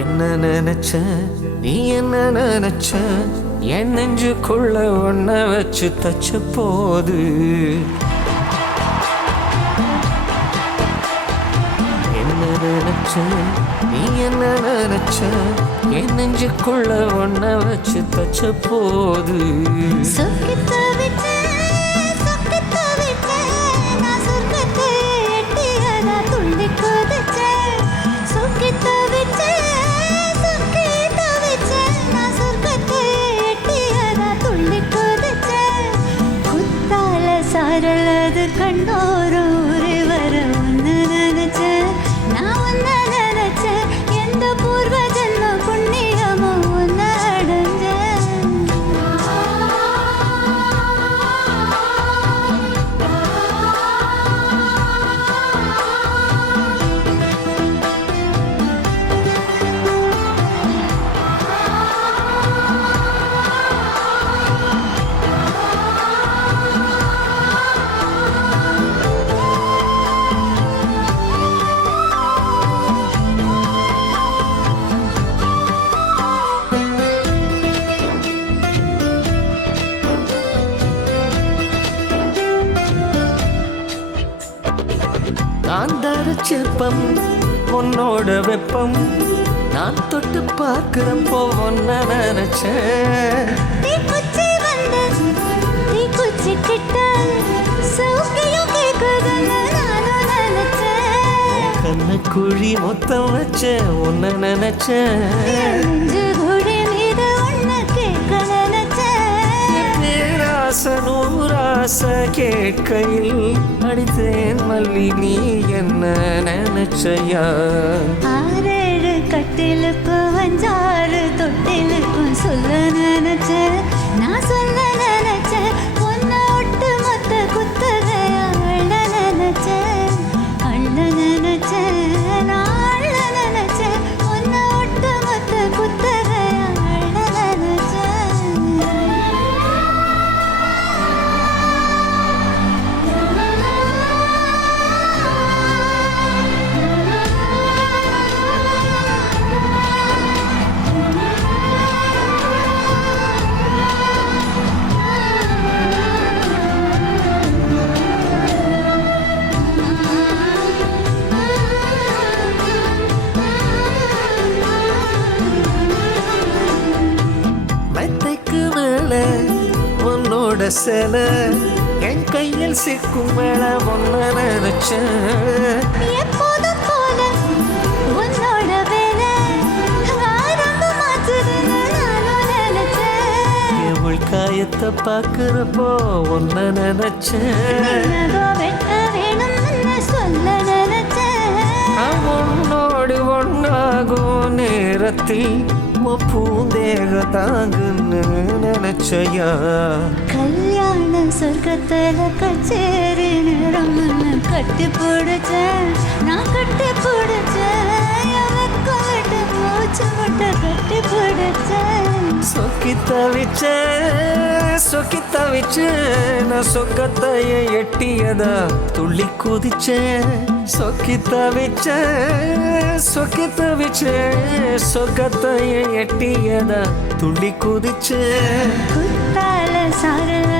என்ன நினைச்ச நீ என்ன நினைச்ச என் நெஞ்சுக்குள்ள ஒன்ன வச்சு தச்ச போது என்ன நினைச்ச நீ என்ன நினைச்ச என் நெஞ்சுக்குள்ள ஒன்ன வச்சு தச்ச போது சாரலது கண்ணோரு ஊரே வர ஒன்று நினைச்சேன் நான் ஒன்று நினைச்சேன் எந்த பூர்வ ஜென்ம புண்ணியமோ ஒன்று அடைஞ்சேன் காந்தார சிற்பம் உன்னோட வெப்பம் நான் தொட்டு பார்க்கிறப்போ ஒன்ன நினைச்சேன் கண்ணக்குழி மொத்தம் வச்ச ஒன்ன நினைச்சேன் நூராச கேட்கையில் அடித்தேன் மல்லி நீ என்ன நினைச்சையா 6 கட்டிலுக்கு 5 தொட்டிலுக்கும் சொல்ல நினைச்சேன் நான் சொல்ல நினைச்சேன் ஒன்ன ஒட்டு மொத்த குத்தகையா அள்ள நினைச்சேன் நான் அள்ள நினைச்சேன் ஒன்ன ஒட்டு மொத்த குத்தகையா அள்ள நினைச்சேன் மெத்தைக்கு மேல உன்னோட சில என் கையில் சிக்கும் மேல ஒன்ன நினைச்சேன் எப்போதும் போல உன்னோட வேலை ஆரம்பமாச்சுதுன்னு நானும் நினைச்சேன் எவள் காயத்தை பார்க்கிறப்போ ஒன்ன நினைச்சேன் வெட்ட வேணும்னு சொல்ல நினைச்சேன் உன்னோடு ஒன்னாகும் நேரத்தில் பூந்தேக தாங்குன்னு நினைச்சையா கல்யாண சொர்க்கத்துல கச்சேரி நிறம்னு கட்டி பிடிச்சேன் நான் கட்டி பிடிச்சேன் எனக்கு விட்டு மூச்சு விட்டு கட்டி பிடிச்சேன் சொக்கி தவிச்சேன் நான் சொக்கத்தைய எட்டியதா துள்ளி குதிச்சேன் சொக்கி தவிச்சேன் சொக்கத்தைய எட்டியதா துள்ளி குதிச்சேன் குத்தால சாரல